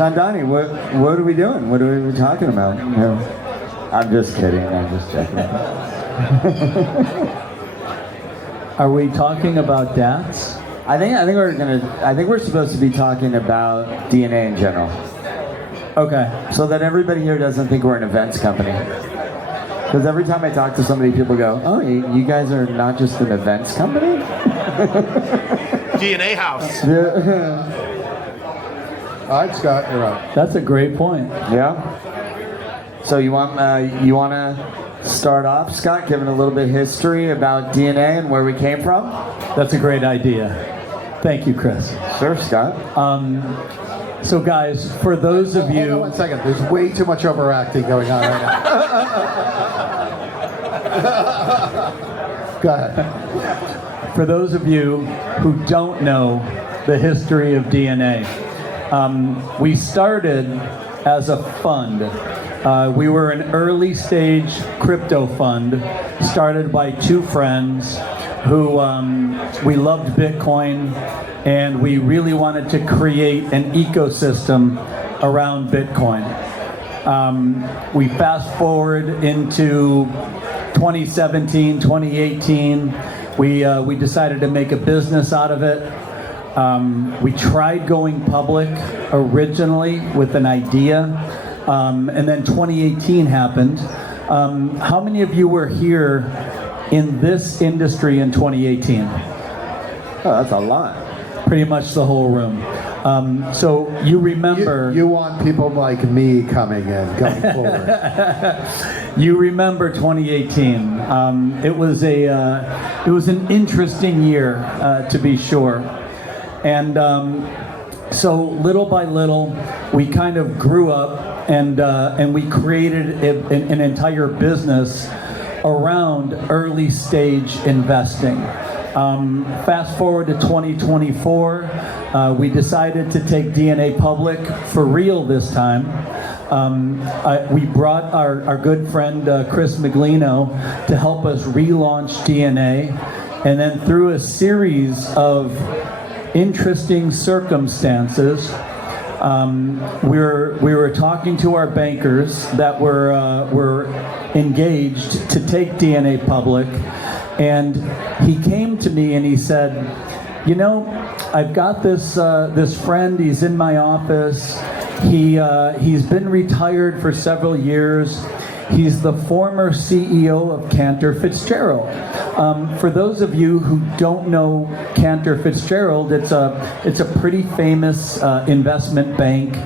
Shandani, what are we doing? What are we talking about? No. I'm just kidding. I'm just checking. Are we talking about DATs? I think we're supposed to be talking about DNA in general, Okay. so that everybody here doesn't think we're an events company. Because every time I talk to somebody, people go, "Oh, you guys are not just an events company?" DNA house. All right, Scott, you're up. That's a great point. Yeah. So you want to start off, Scott, giving a little bit of history about DNA and where we came from? That's a great idea. Thank you, Chris. Sure, Scott. So guys, for those of Hold on you... one second. There's way too much overacting going on right now. Go ahead. For those of you who don't know the history of DNA, we started as a fund. We were an early stage crypto fund started by two friends who we loved Bitcoin, and we really wanted to create an ecosystem around Bitcoin. We fast forward into 2017, 2018. We decided to make a business out of it. We tried going public originally with an idea, and then 2018 happened. How many of you were here in this industry in 2018? Oh, that's a lot. Pretty much the whole room. So you remember... You want people like me coming in, going forward. You remember 2018. It was an interesting year, to be sure. And so little by little, we kind of grew up and we created an entire business around early stage investing. Fast forward to 2024, we decided to take DNA public for real this time. We brought our good friend Chris Miglino to help us relaunch DNA, and then through a series of interesting circumstances, we were talking to our bankers that were engaged to take DNA public, and he came to me and he said, "You know, I've got this friend. He's in my office. He's been retired for several years. He's the former CEO of Cantor Fitzgerald." For those of you who don't know Cantor Fitzgerald, it's a pretty famous investment bank.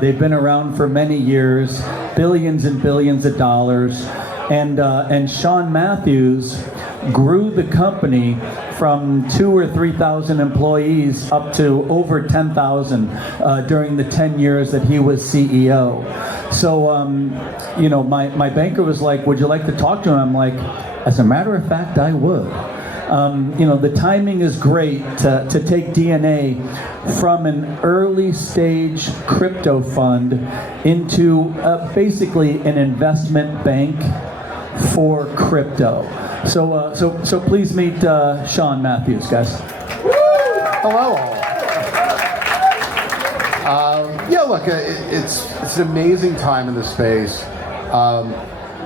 They've been around for many years, billions and billions of dollars, and Sean Matthews grew the company from 2,000 or 3,000 employees up to over 10,000 during the 10 years that he was CEO. So, my banker was like, "Would you like to talk to him?" I'm like, "As a matter of fact, I would." The timing is great to take DNA from an early stage crypto fund into basically an investment bank for crypto. So please meet Sean Matthews, guys. Hello all. Look, it's an amazing time in the space.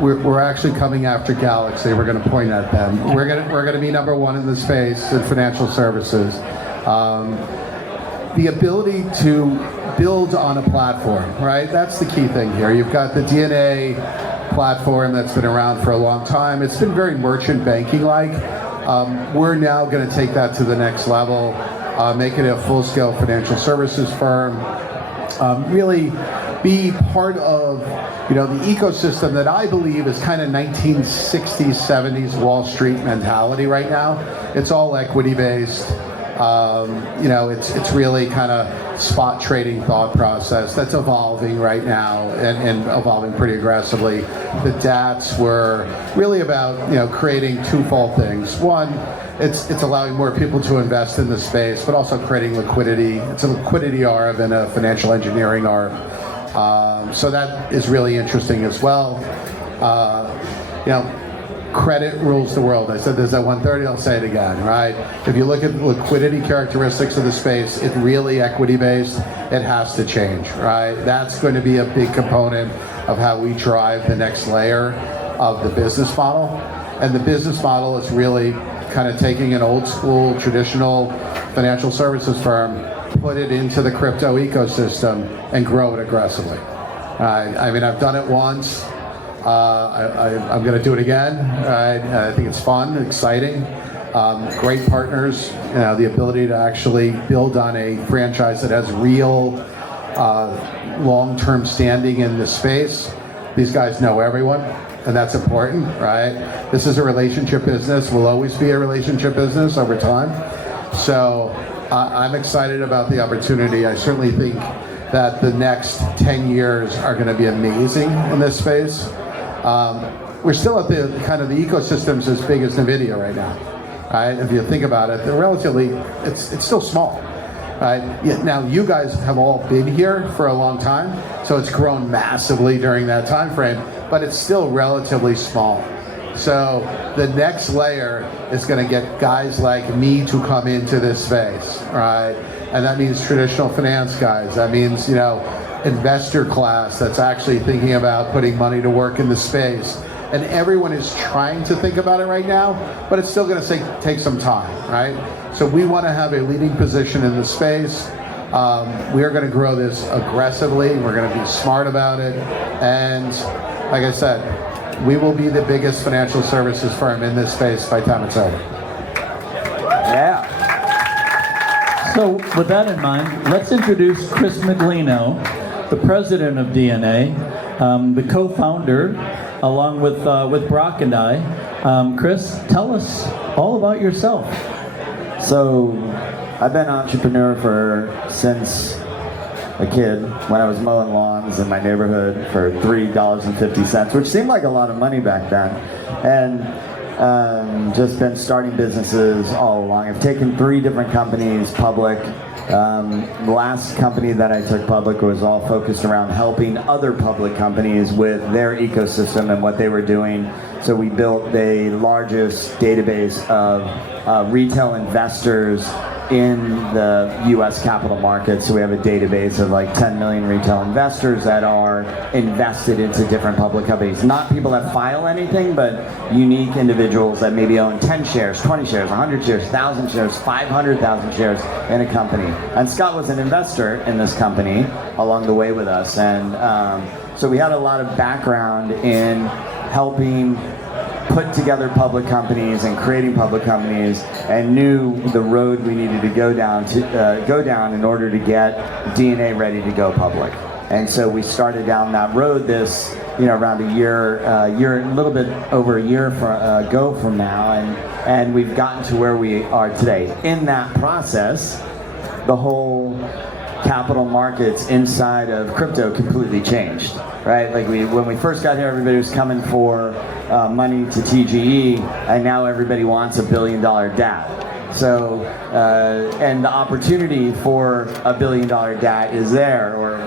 We're actually coming after Galaxy. We're going to point at them. We're going to be number one in the space in financial services. The ability to build on a platform, right? That's the key thing here. You've got the DNA platform that's been around for a long time. It's been very merchant banking-like. We're now going to take that to the next level, make it a full-scale financial services firm, really be part of the ecosystem that I believe is kind of 1960s, 70s Wall Street mentality right now. It's all equity-based. It's really kind of spot trading thought process that's evolving right now and evolving pretty aggressively. The DATs were really about creating twofold things. One, it's allowing more people to invest in the space, but also creating liquidity. It's a liquidity arb and a financial engineering arb. So that is really interesting as well. credit rules the world. I said this at 1:30, I'll say it again, right? If you look at the liquidity characteristics of the space, it's really equity-based. It has to change, right? That's going to be a big component of how we drive the next layer of the business model. And the business model is really kind of taking an old school, traditional financial services firm, put it into the crypto ecosystem, and grow it aggressively. I mean, I've done it once. I'm going to do it again. I think it's fun, exciting, great partners. The ability to actually build on a franchise that has real long-term standing in the space. These guys know everyone, and that's important, right? This is a relationship business. Will always be a relationship business over time. So I'm excited about the opportunity. I certainly think that the next 10 years are going to be amazing in this space. We're still at the kind of the ecosystem's as big as NVIDIA right now, right? If you think about it, they're relatively, it's still small, right? Yet now you guys have all been here for a long time, so it's grown massively during that time frame, but it's still relatively small. So the next layer is going to get guys like me to come into this space, right? And that means traditional finance guys. That means, investor class that's actually thinking about putting money to work in the space. And everyone is trying to think about it right now, but it's still going to take some time, right? So we want to have a leading position in the space. We are going to grow this aggressively. We're going to be smart about it. And like I said, we will be the biggest financial services firm in this space by the time it's over. Yeah. So with that in mind, let's introduce Chris Miglino, the president of DNA, the co-founder, along with Brock and I. Chris, tell us all about yourself. So I've been an entrepreneur since a kid, when I was mowing lawns in my neighborhood for $3.50, which seemed like a lot of money back then. And just been starting businesses all along. I've taken 3 different companies public. The last company that I took public was all focused around helping other public companies with their ecosystem and what they were doing. So we built the largest database of retail investors in the U.S. capital markets. So we have a database of like 10 million retail investors that are invested into different public companies. Not people that file anything, but unique individuals that maybe own 10 shares, 20 shares, 100 shares, 1,000 shares, 500,000 shares in a company. And Scott was an investor in this company along the way with us. And so we had a lot of background in helping put together public companies and creating public companies, and knew the road we needed to go down in order to get DNA ready to go public. And so we started down that road around a little bit over a year ago from now, and we've gotten to where we are today. In that process, the whole capital markets inside of crypto completely changed, right? Like when we first got here, everybody was coming for money to TGE, and now everybody wants $1 billion DAT. So, and the opportunity for $1 billion DAT is there, or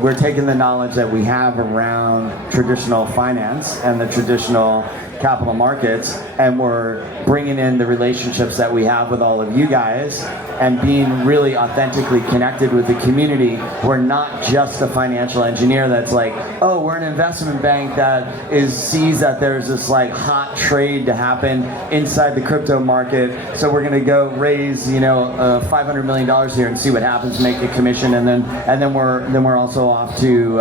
we're taking the knowledge that we have around traditional finance and the traditional capital markets, and we're bringing in the relationships that we have with all of you guys and being really authentically connected with the community. We're not just a financial engineer that's like, oh, we're an investment bank that sees that there's this like hot trade to happen inside the crypto market, so we're going to go raise $500 million here and see what happens, make a commission, and then we're also off to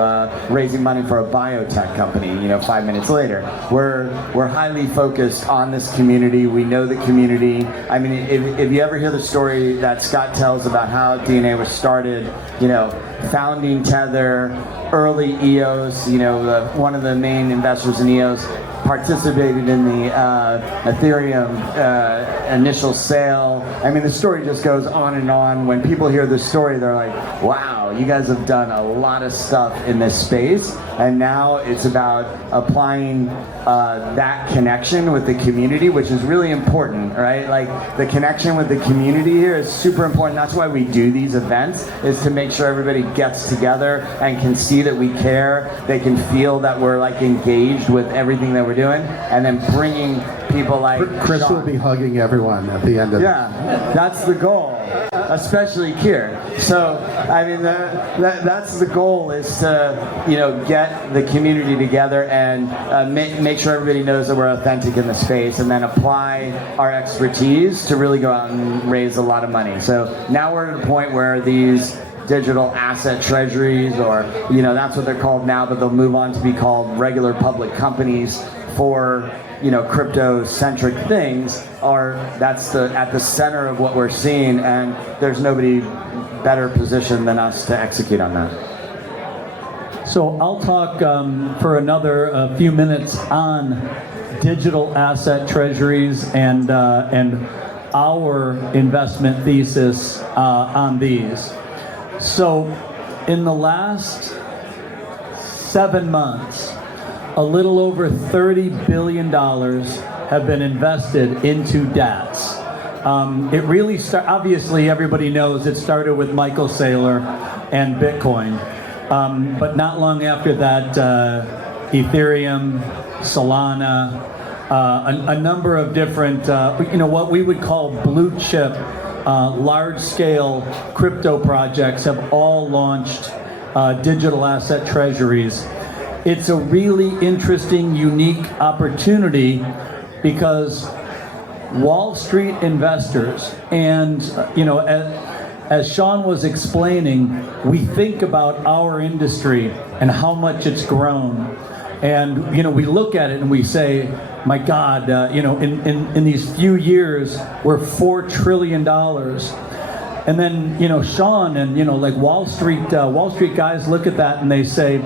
raising money for a biotech company 5 minutes later. We're highly focused on this community. We know the community. I mean, if you ever hear the story that Scott tells about how DNA was started, founding Tether, early EOS, one of the main investors in EOS participated in the Ethereum initial sale. I mean, the story just goes on and on. When people hear this story, they're like, wow, well. You guys have done a lot of stuff in this space, and now it's about applying that connection with the community, which is really important, right? Like the connection with the community here is super important. That's why we do these events, is to make sure everybody gets together and can see that we care. They can feel that we're like engaged with everything that we're doing, and then bringing people like Chris Sean. will be hugging everyone at the end of Yeah, that's the goal, especially here. So, I mean, that's the goal, is to, you know, get the community together and make sure everybody knows that we're authentic in the space, and then apply our expertise to really go out and raise a lot of money. So now we're at a point where these digital asset treasuries, or, you know, that's what they're called now, but they'll move on to be called regular public companies for, you know, crypto-centric things, that's at the center of what we're seeing, and there's nobody better positioned than us to execute on that. So I'll talk for another few minutes on digital asset treasuries and our investment thesis on these. So in the last 7 months, a little over $30 billion have been invested into DATs. It really obviously everybody knows it started with Michael Saylor and Bitcoin. But not long after that, Ethereum, Solana, a number of different, you know, what we would call blue chip, large-scale crypto projects have all launched digital asset treasuries. It's a really interesting, unique opportunity because Wall Street investors, and you know, as Sean was explaining, we think about our industry and how much it's grown, and you know, we look at it and we say, my God, you know, in these few years, we're $4 trillion. And then, you know, Sean and, you know, like Wall Street guys look at that and they say,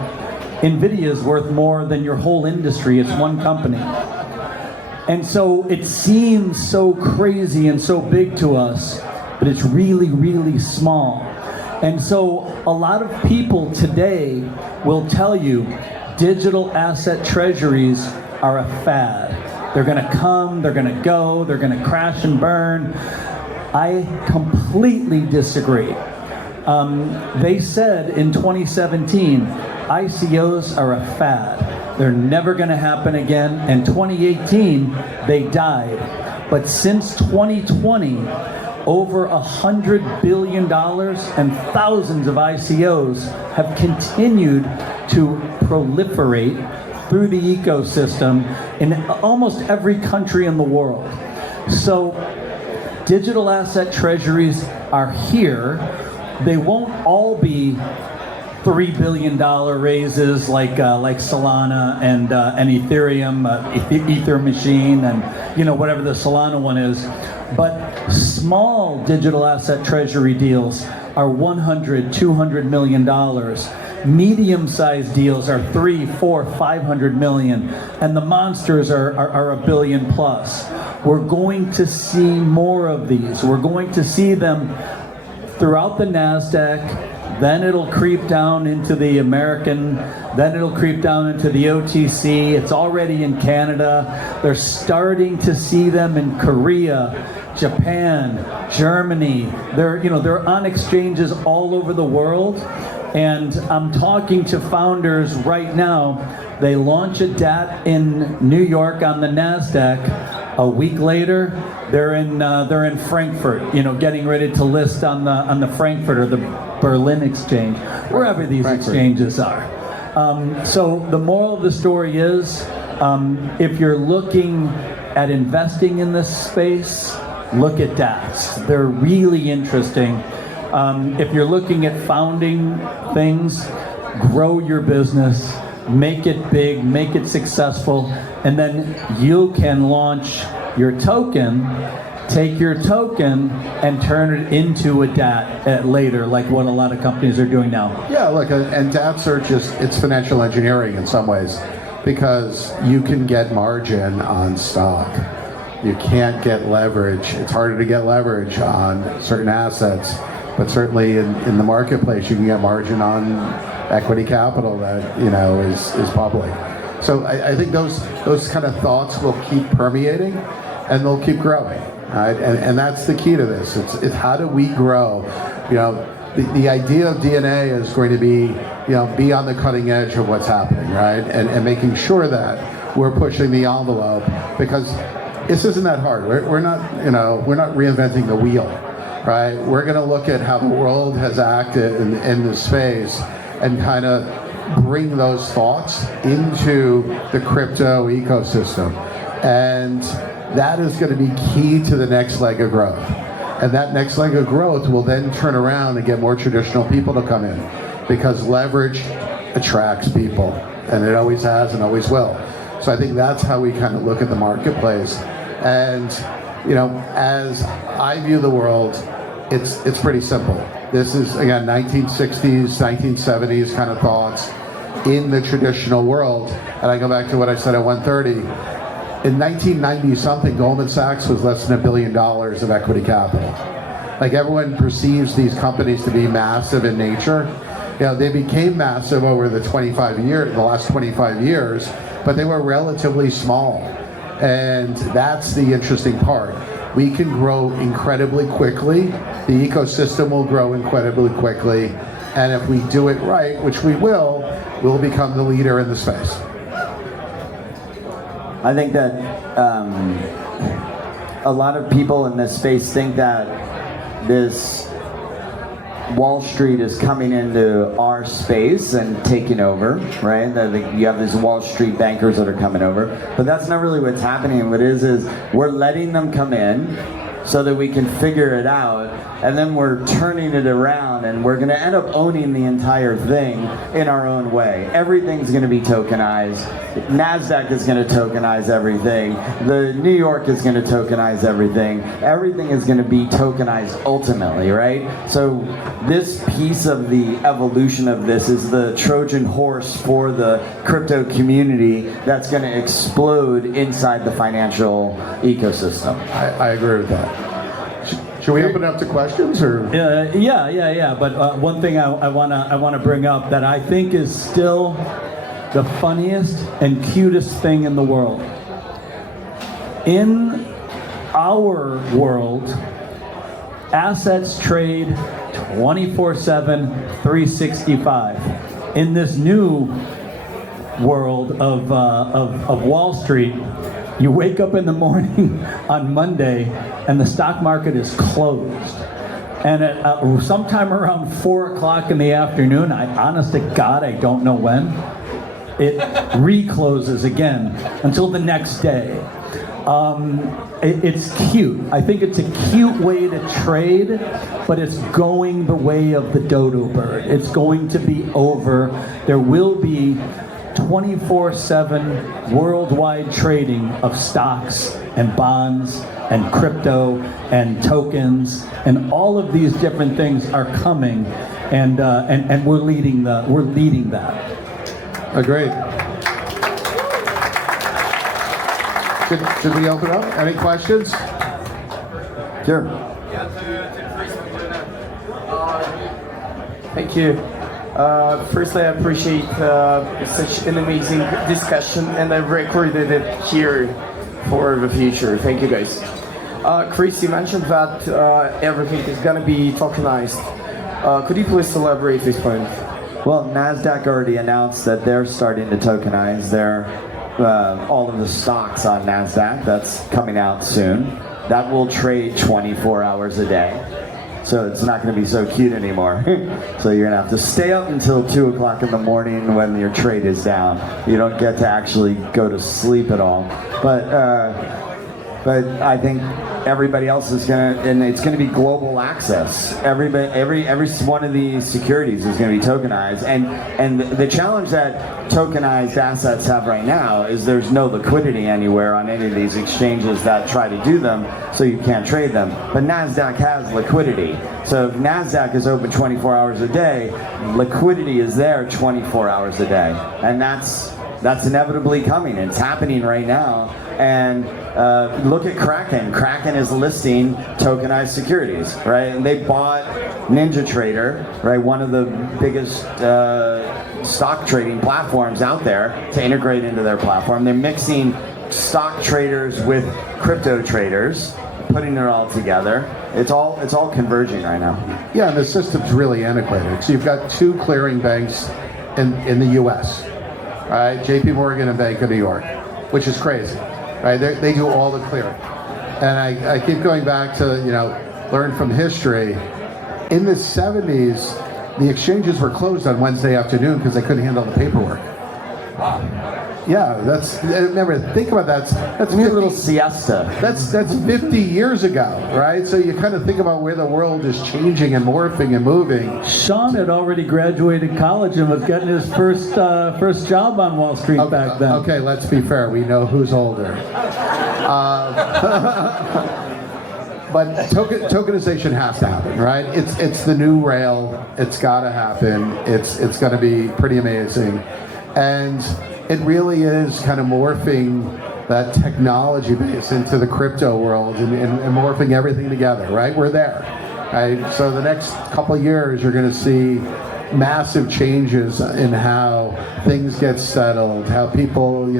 NVIDIA is worth more than your whole industry. It's one company. And so it seems so crazy and so big to us, but it's really, really small. And so a lot of people today will tell you digital asset treasuries are a fad. They're going to come, they're going to go, they're going to crash and burn. I completely disagree. They said in 2017, ICOs are a fad. They're never going to happen again. In 2018, they died. But since 2020, over $100 billion and thousands of ICOs have continued to proliferate through the ecosystem in almost every country in the world. So digital asset treasuries are here. They won't all be $3 billion raises like Solana and Ethereum, Ether Machine, and you know, whatever the Solana one is. But small digital asset treasury deals are $100, $200 million. Medium-sized deals are $300, $400, $500 million, and the monsters are $1 billion plus. We're going to see more of these. We're going to see them throughout the NASDAQ. Then it'll creep down into the American. Then it'll creep down into the OTC. It's already in Canada. They're starting to see them in Korea, Japan, Germany. They're on exchanges all over the world. And I'm talking to founders right now. They launch a DAT in New York on the NASDAQ. A week later, they're in Frankfurt, you know, getting ready to list on the Frankfurt or the Berlin exchange, wherever these exchanges are. So the moral of the story is, if you're looking at investing in this space, look at DATs. They're really interesting. If you're looking at founding things, grow your business, make it big, make it successful, and then you can launch your token, take your token, and turn it into a DAT later, like what a lot of companies are doing now. Yeah, look, and DATs are it's financial engineering in some ways, because you can get margin on stock. You can't get leverage. It's harder to get leverage on certain assets. but certainly in the marketplace, you can get margin on equity capital that is public. So I think those kind of thoughts will keep permeating, and they'll keep growing, right? And that's the key to this. It's how do we grow? The idea of DNA is going to be on the cutting edge of what's happening, right? And making sure that we're pushing the envelope, because this isn't that hard. We're not reinventing the wheel, right? We're going to look at how the world has acted in this space and kind of bring those thoughts into the crypto ecosystem. And that is going to be key to the next leg of growth. And that next leg of growth will then turn around and get more traditional people to come in, because leverage attracts people, and it always has and always will. So I think that's how we kind of look at the marketplace. And as I view the world, it's pretty simple. This is, again, 1960s, 1970s kind of thoughts in the traditional world. And I go back to what I said at 1:30. In 1990 something, Goldman Sachs was less than $1 billion of equity capital. Like, everyone perceives these companies to be massive in nature. They became massive over the last 25 years, but they were relatively small. And that's the interesting part. We can grow incredibly quickly. The ecosystem will grow incredibly quickly. And if we do it right, which we will, we'll become the leader in the space. I think that a lot of people in this space think that this Wall Street is coming into our space and taking over, right? That you have these Wall Street bankers that are coming over, but that's not really what's happening. What it is we're letting them come in so that we can figure it out, and then we're turning it around, and we're going to end up owning the entire thing in our own way. Everything's going to be tokenized. NASDAQ is going to tokenize everything. The New York is going to tokenize everything. Everything is going to be tokenized ultimately, right? So this piece of the evolution of this is the Trojan horse for the crypto community that's going to explode inside the financial ecosystem. I agree with that. Should we open it up to questions, or? Yeah. But one thing I wanna bring up that I think is still the funniest and cutest thing in the world. In our world, assets trade 24/7, 365. In this new world of Wall Street, you wake up in the morning on Monday and the stock market is closed. And at sometime around 4 o'clock in the afternoon, honest to God, I don't know when, it recloses again until the next day. It's cute. I think it's a cute way to trade, but it's going the way of the dodo bird. It's going to be over. There will be 24/7 worldwide trading of stocks and bonds and crypto and tokens, and all of these different things are coming, and we're leading that. Agreed. Should we open up? Any questions? Sure. Thank you. Firstly, I appreciate such an amazing discussion, and I've recorded it here for the future. Thank you, guys. Chris, you mentioned that everything is going to be tokenized. Could you please elaborate this point? Well, NASDAQ already announced that they're starting to tokenize their all of the stocks on NASDAQ. That's coming out soon. That will trade 24 hours a day. So it's not going to be so cute anymore. So you're going to have to stay up until 2 o'clock in the morning when your trade is down. You don't get to actually go to sleep at all. But I think everybody else is going to, and it's going to be global access. Every one of these securities is going to be tokenized. And the challenge that tokenized assets have right now is there's no liquidity anywhere on any of these exchanges that try to do them, so you can't trade them. But NASDAQ has liquidity. So if NASDAQ is open 24 hours a day, liquidity is there 24 hours a day. And that's That's inevitably coming. It's happening right now. And look at Kraken. Kraken is listing tokenized securities, right? And they bought NinjaTrader, right? One of the biggest stock trading platforms out there to integrate into their platform. They're mixing stock traders with crypto traders, putting it all together. It's all converging right now. Yeah, and the system's really antiquated. So you've got two clearing banks in the U.S., right? J.P. Morgan and Bank of New York, which is crazy, right? They do all the clearing. And I keep going back to, learn from history. In the 70s, the exchanges were closed on Wednesday afternoon because they couldn't handle the paperwork. Yeah, remember, think about that. That's Give me a little siesta. That's 50 years ago, right? So you kind of think about where the world is changing and morphing and moving. Sean had already graduated college and was getting his first job on Wall Street back then. Okay, let's be fair. We know who's older. But tokenization has to happen, right? It's the new rail. It's got to happen. It's going to be pretty amazing, and it really is kind of morphing that technology base into the crypto world and morphing everything together, right? We're there, right? So the next couple of years, you're going to see massive changes in how things get settled, how people,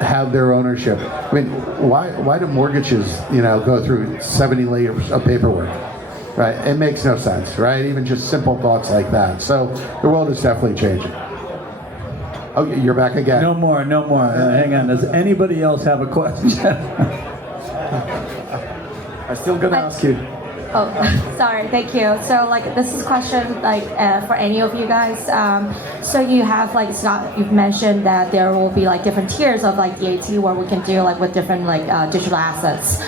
have their ownership. I mean, why do mortgages, go through 70 layers of paperwork? Right? It makes no sense, right? Even just simple thoughts like that. So the world is definitely changing. Oh, you're back again. No more. Hang on. Does anybody else have a question? I'm still gonna ask you. Oh, sorry. Thank you. So, this is a question, for any of you guys. So you have, Scott, you've mentioned that there will be, different tiers of, DAT where we can do, with different, digital assets.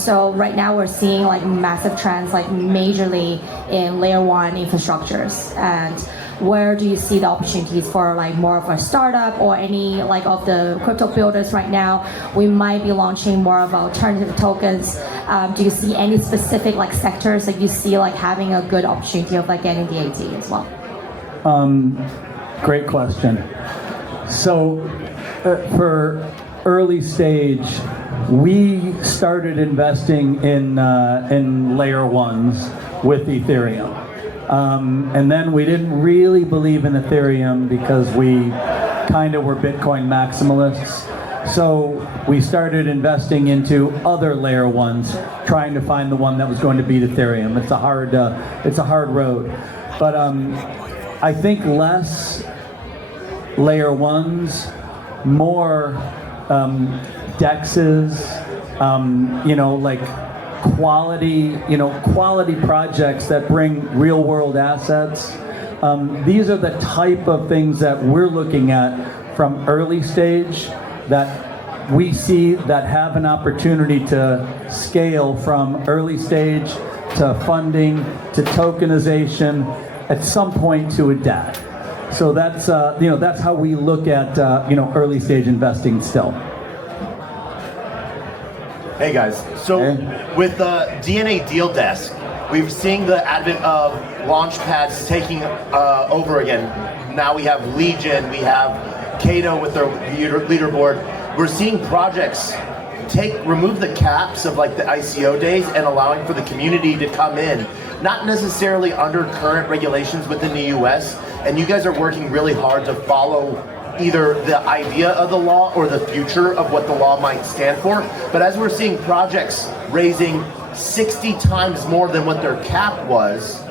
So right now we're seeing, massive trends, majorly in layer one infrastructures. And where do you see the opportunities for more of a startup or any of the crypto builders right now? We might be launching more of alternative tokens. Do you see any specific sectors that you see having a good opportunity of getting the AT as well? Great question. So for early stage, we started investing in layer ones with Ethereum. And then we didn't really believe in Ethereum because we kind of were Bitcoin maximalists. So we started investing into other layer ones, trying to find the one that was going to beat Ethereum. It's a hard road. But I think less layer ones, more DEXs, quality projects that bring real world assets. These are the type of things that we're looking at from early stage that we see that have an opportunity to scale from early stage to funding to tokenization at some point to a DAT. So that's that's how we look at early stage investing still. Hey guys, so with the DNA Deal Desk, we've seen the advent of launch pads taking over again. Now we have Legion, we have Cato with their leaderboard. We're seeing projects remove the caps of the ICO days and allowing for the community to come in, not necessarily under current regulations within the US, and you guys are working really hard to follow either the idea of the law or the future of what the law might stand for. But as we're seeing projects raising 60 times more than what their cap was,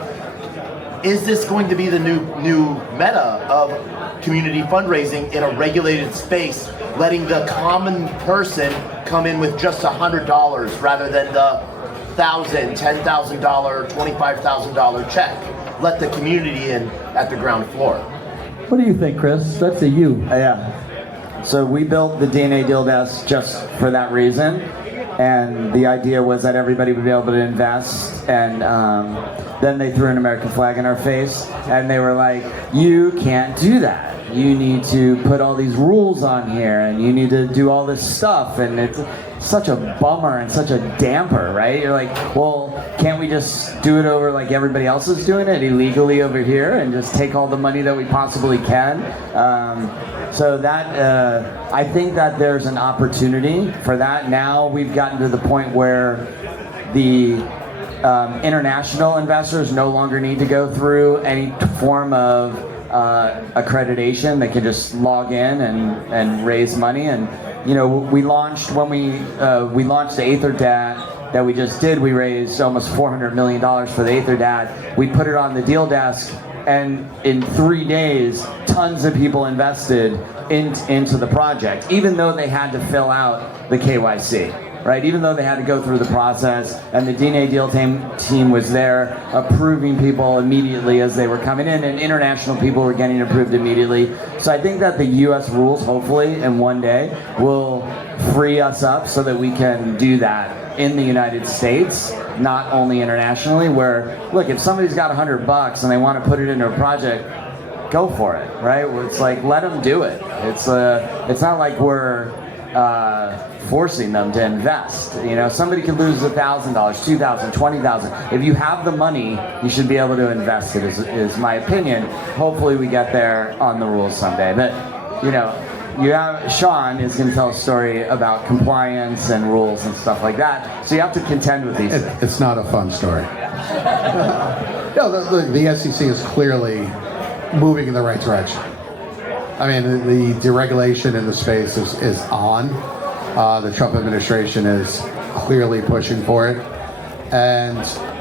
is this going to be the new meta of community fundraising in a regulated space, letting the common person come in with just $100 rather than the $1,000, $10,000, $25,000 check? Let the community in at the ground floor. What do you think, Chris? That's a you. Yeah. So we built the DNA Deal Desk just for that reason. And the idea was that everybody would be able to invest. And then they threw an American flag in our face. And they were like, you can't do that. You need to put all these rules on here. And you need to do all this stuff. And it's such a bummer and such a damper, right? You're like, well, can't we just do it over like everybody else is doing it illegally over here and just take all the money that we possibly can? So that, I think that there's an opportunity for that. Now we've gotten to the point where the international investors no longer need to go through any form of accreditation. They can just log in and raise money. And you know, we launched when we launched the Aetherdat that we just did. We raised almost $400 million for the Aetherdat. We put it on the deal desk, and in 3 days, tons of people invested into the project, even though they had to fill out the KYC. Right, even though they had to go through the process, and the DNA deal team was there approving people immediately as they were coming in, and international people were getting approved immediately. So I think that the U.S. rules, hopefully, in one day, will free us up so that we can do that in the United States, not only internationally. Where, look, if somebody's got $100 and they want to put it into a project, go for it, right? It's like, let them do it. It's not like we're forcing them to invest. You know, somebody could lose $1,000, $2,000, $20,000. If you have the money, you should be able to invest it, is my opinion. Hopefully we get there on the rules someday. But, you know, Sean is going to tell a story about compliance and rules and stuff like that. So you have to contend with these things. It's not a fun story. No, the SEC is clearly moving in the right direction. I mean, the deregulation in the space is on. The Trump administration is clearly pushing for it. And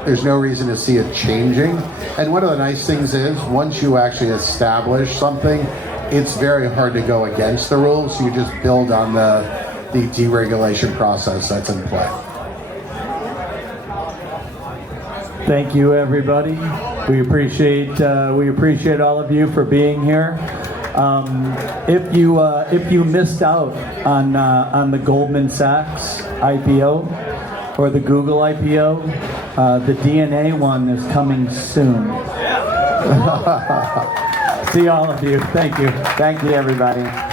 there's no reason to see it changing. And one of the nice things is, once you actually establish something, it's very hard to go against the rules. You just build on the deregulation process that's in play. Thank you, everybody. We appreciate all of you for being here. If you missed out on the Goldman Sachs IPO or the Google IPO, the DNA one is coming soon. See all of you. Thank you. Thank you, everybody.